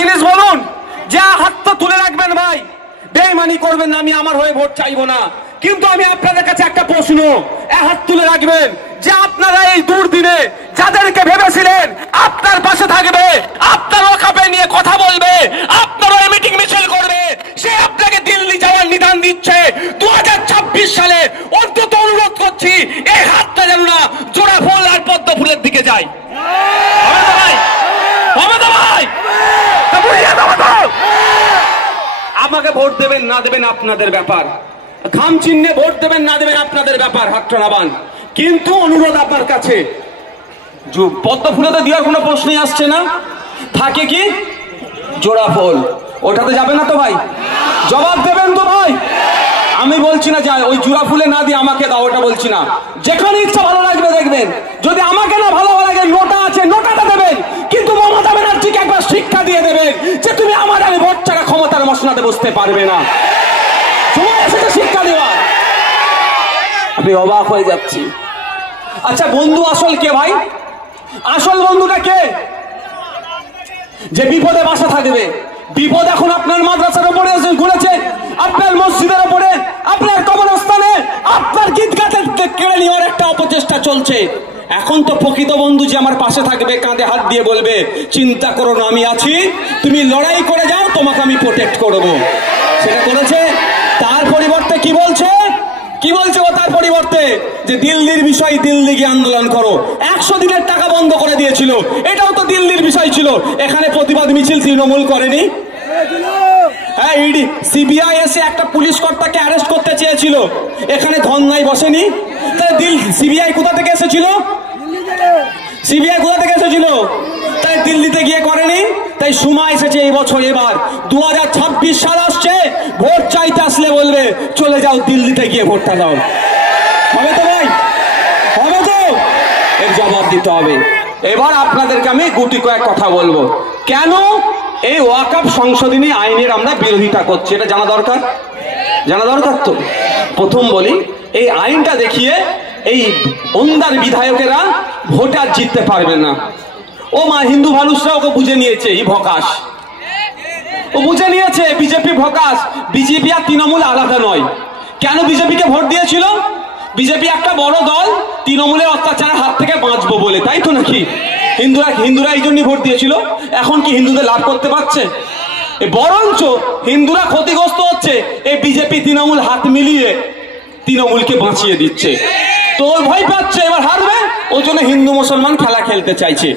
জিনিস বলুন, যে হাতটা তুলে রাখবেন ভাই, বেঈমানি করবেন না, আমি আমার হয়ে ভোট চাইবো না। কিন্তু আমি আপনাদের কাছে একটা প্রশ্ন, হাত তুলে রাখবেন যে আপনারা এই দুর্দিনে যাদেরকে ভেবেছিলেন আপনার পাশে থাকবে, আপনার ওকাপে নিয়ে কথা বলবে, আপনার মিটিং মিছিল করবে, সে আপনাকে দিল্লি যাওয়ার নিদান দিচ্ছে। 2026 সালে অন্তত অনুরোধ করছি, এই হাতটা যেন না জোড়া ফুল আর পদ্ম ফুলের দিকে যায়। হবে তো ভাই? হবে তো ভাই? আমাকে ভোট দেবেন না দেবেন আপনাদের ব্যাপার, খাম চিহ্নে ভোট দেবেন না দেবেন আপনাদের ব্যাপার, হাতটা নামান। কিন্তু অনুরোধ আপনার কাছে, পদ্ম ফুলে তো দেওয়ার কোনো প্রশ্নই আসছে না, থাকে কি জোড়া ফুল, ওটাতে যাবে না তো ভাই? জবাব দেবেন তো ভাই? আমি বলছি না যে ওই জোড়া ফুলে না দিয়ে আমাকে দাও, ওটা বলছি না, যেখানে ইচ্ছা ভালো লাগবে দেখবেন। যদি আমাকে না ভালো লাগে, নোটা আছে নোটাটা দেবেন, কিন্তু মমতা ব্যানার্জিকে একবার শিক্ষা দিয়ে দেবেন যে তুমি আমার আগে ভোট ছাড়া ক্ষমতার মসনাতে বসতে পারবে না। সময় এসেছে শিক্ষা দেওয়া। আমি অবাক হয়ে যাচ্ছি। আচ্ছা বন্ধু আসল কে ভাই? আসল বন্ধুটা কে? যে বিপদে বাসা থাকবে। বিপদ এখন আপনার মাদ্রাসার উপরে ঘুরেছে, আপনার মসজিদের উপরে, আপনার কবরস্থানে, আপনার গীতগাতে কেড়ে নেওয়ার একটা অপচেষ্টা চলছে। এখন তো প্রকৃত বন্ধু যে আমার পাশে থাকবে, কাঁধে হাত দিয়ে বলবে চিন্তা করো না আমি আছি, তুমি লড়াই করে যাও, তোমাকে আমি প্রোটেক্ট করবো, সেটা করেছে। তার পরিবর্তে কি বলছে? কি বলছে ও তার পরিবর্তে? যে দিল্লির বিষয়, দিল্লি গিয়ে আন্দোলন করো। 100 দিনের টাকা বন্ধ করে দিয়েছিল, এটাও তো দিল্লির বিষয় ছিল। এখানে প্রতিবাদ মিছিল তৃণমূল করেনি? হ্যাঁ, ইডি সিবিআই এসে একটা পুলিশ কর্তাকে অ্যারেস্ট করতে চেয়েছিল, এখানে ধর্নায় বসেনি। তাই সিবিআই কোথা থেকে এসেছিল? সিবিআই কোথা থেকে এসেছিল? তাই দিল্লিতে গিয়ে করেনি। তাই সময় এসেছে এই বছর, এবার 2026 সাল আসছে, ভোট চাইতে আসলে বলবে চলে যাও দিল্লিতে গিয়ে ভোটটা দাও। হবে তো ভাই? হবে তো? এর জবাব দিতে হবে। এবার আপনাদেরকে আমি গুটি কয়েক কথা বলবো, কেন এই ওয়াকফ সংশোধনী আইনের আমরা বিরোধিতা করছি, এটা জানা দরকার। জানা দরকার তো। প্রথম বলি, এই আইনটা দেখিয়ে এই ওন্দার বিধায়কেরা ভোটে আর জিততে পারবে না। ও মা, হিন্দু মানুষরা ওকে বুঝে নিয়েছে, এই ভকাশ ও বুঝে নিয়েছে, বিজেপি ভকাশ। বিজেপি আর তৃণমূল আলাদা নয়। কেন বিজেপিকে ভোট দিয়েছিল? বিজেপি একটা বড় দল, তৃণমূলের অত্যাচারের হাত থেকে বাঁচবো বলে, তাই তো নাকি? হিন্দুরা এই জন্যই ভোট দিয়েছিল। এখন কি হিন্দুদের লাভ করতে পারছে? বরঞ্চ হিন্দুরা ক্ষতিগ্রস্ত হচ্ছে, এই বিজেপি তৃণমূল হাত মিলিয়ে তৃণমূলকে বাঁচিয়ে দিচ্ছে। তো ভয় পাচ্ছে এবার হারবে, ওই জন্য হিন্দু মুসলমান খেলা খেলতে চাইছে।